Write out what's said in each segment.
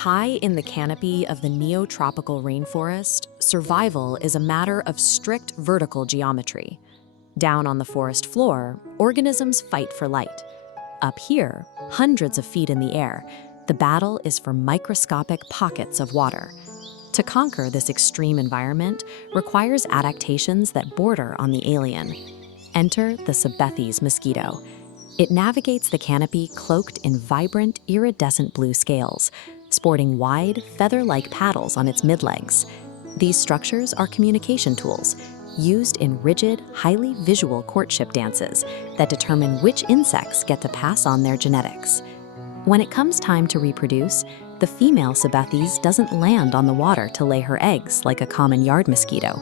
High in the canopy of the neotropical rainforest, survival is a matter of strict vertical geometry. Down on the forest floor, organisms fight for light. Up here, hundreds of feet in the air, the battle is for microscopic pockets of water. To conquer this extreme environment requires adaptations that border on the alien. Enter the Sabethes mosquito. It navigates the canopy cloaked in vibrant, iridescent blue scales, sporting wide, feather-like paddles on its midlegs. These structures are communication tools, used in rigid, highly visual courtship dances that determine which insects get to pass on their genetics. When it comes time to reproduce, the female Sabethes doesn't land on the water to lay her eggs like a common yard mosquito.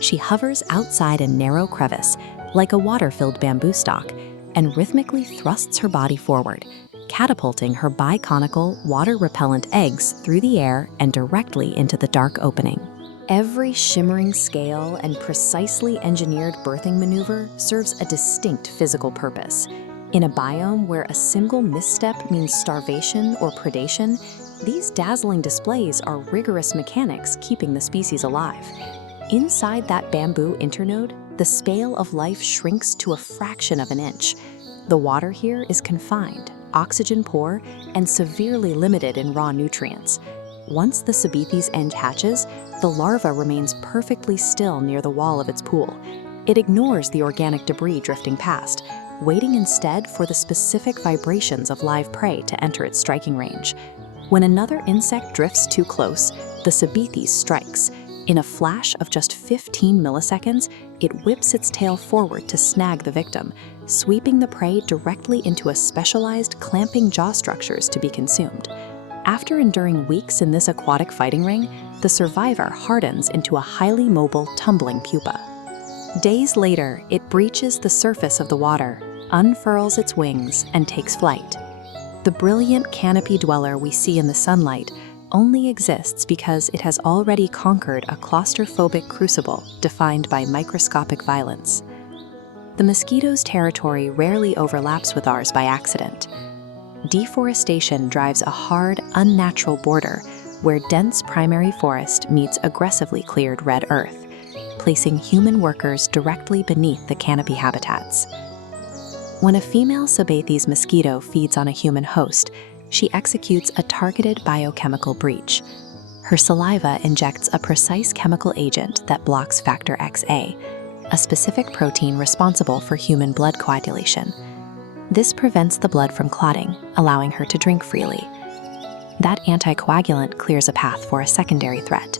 She hovers outside a narrow crevice, like a water-filled bamboo stalk, and rhythmically thrusts her body forward, catapulting her biconical, water-repellent eggs through the air and directly into the dark opening. Every shimmering scale and precisely engineered birthing maneuver serves a distinct physical purpose. In a biome where a single misstep means starvation or predation, these dazzling displays are rigorous mechanics keeping the species alive. Inside that bamboo internode, the scale of life shrinks to a fraction of an inch. The water here is confined, oxygen poor, and severely limited in raw nutrients. Once the Sabethes egg hatches, the larva remains perfectly still near the wall of its pool. It ignores the organic debris drifting past, waiting instead for the specific vibrations of live prey to enter its striking range. When another insect drifts too close, the Sabethes strikes. In a flash of just 15 milliseconds, it whips its tail forward to snag the victim, sweeping the prey directly into a specialized clamping jaw structures to be consumed. After enduring weeks in this aquatic fighting ring, the survivor hardens into a highly mobile, tumbling pupa. Days later, it breaches the surface of the water, unfurls its wings, and takes flight. The brilliant canopy dweller we see in the sunlight only exists because it has already conquered a claustrophobic crucible defined by microscopic violence. The mosquito's territory rarely overlaps with ours by accident. Deforestation drives a hard, unnatural border where dense primary forest meets aggressively cleared red earth, placing human workers directly beneath the canopy habitats. When a female Sabethes mosquito feeds on a human host, she executes a targeted biochemical breach. Her saliva injects a precise chemical agent that blocks factor XA, a specific protein responsible for human blood coagulation. This prevents the blood from clotting, allowing her to drink freely. That anticoagulant clears a path for a secondary threat.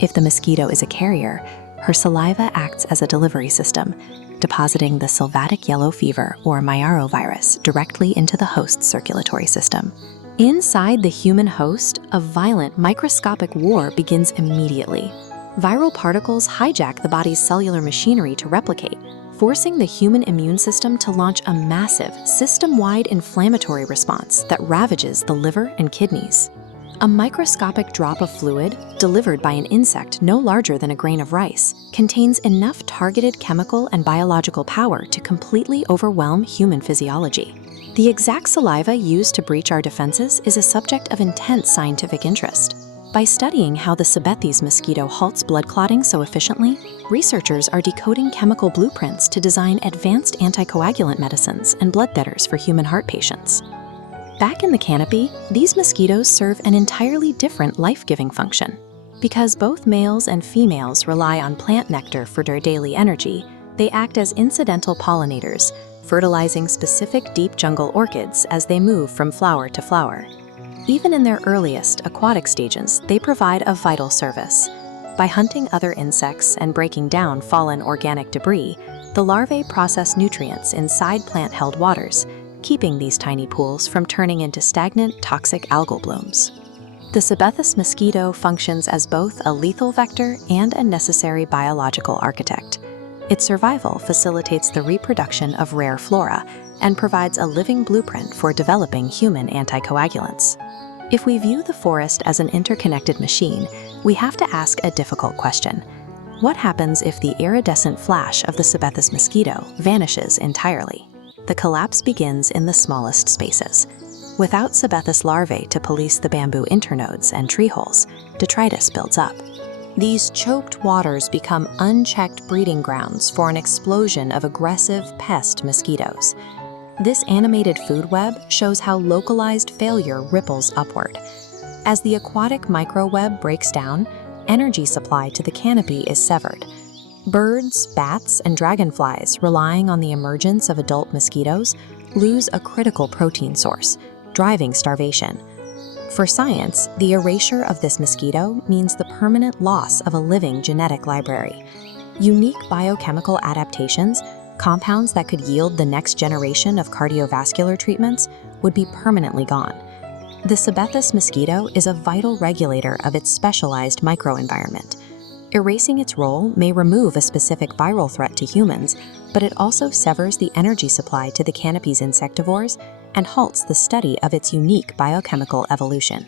If the mosquito is a carrier, her saliva acts as a delivery system, depositing the sylvatic yellow fever or myrovirus directly into the host's circulatory system. Inside the human host, a violent microscopic war begins immediately. Viral particles hijack the body's cellular machinery to replicate, forcing the human immune system to launch a massive, system-wide inflammatory response that ravages the liver and kidneys. A microscopic drop of fluid, delivered by an insect no larger than a grain of rice, contains enough targeted chemical and biological power to completely overwhelm human physiology. The exact saliva used to breach our defenses is a subject of intense scientific interest. By studying how the Sabethes mosquito halts blood clotting so efficiently, researchers are decoding chemical blueprints to design advanced anticoagulant medicines and blood thinners for human heart patients. Back in the canopy, these mosquitoes serve an entirely different life-giving function. Because both males and females rely on plant nectar for their daily energy, they act as incidental pollinators, fertilizing specific deep jungle orchids as they move from flower to flower. Even in their earliest aquatic stages, they provide a vital service. By hunting other insects and breaking down fallen organic debris, the larvae process nutrients inside plant-held waters, keeping these tiny pools from turning into stagnant, toxic algal blooms. The Sabethes mosquito functions as both a lethal vector and a necessary biological architect. Its survival facilitates the reproduction of rare flora and provides a living blueprint for developing human anticoagulants. If we view the forest as an interconnected machine, we have to ask a difficult question. What happens if the iridescent flash of the Sabethes mosquito vanishes entirely? The collapse begins in the smallest spaces. Without Sabethes larvae to police the bamboo internodes and tree holes, detritus builds up. These choked waters become unchecked breeding grounds for an explosion of aggressive pest mosquitoes. This animated food web shows how localized failure ripples upward. As the aquatic microweb breaks down, energy supply to the canopy is severed. Birds, bats, and dragonflies relying on the emergence of adult mosquitoes lose a critical protein source, driving starvation. For science, the erasure of this mosquito means the permanent loss of a living genetic library. Unique biochemical adaptations, compounds that could yield the next generation of cardiovascular treatments, would be permanently gone. The Sabethes mosquito is a vital regulator of its specialized microenvironment. Erasing its role may remove a specific viral threat to humans, but it also severs the energy supply to the canopy's insectivores and halts the study of its unique biochemical evolution.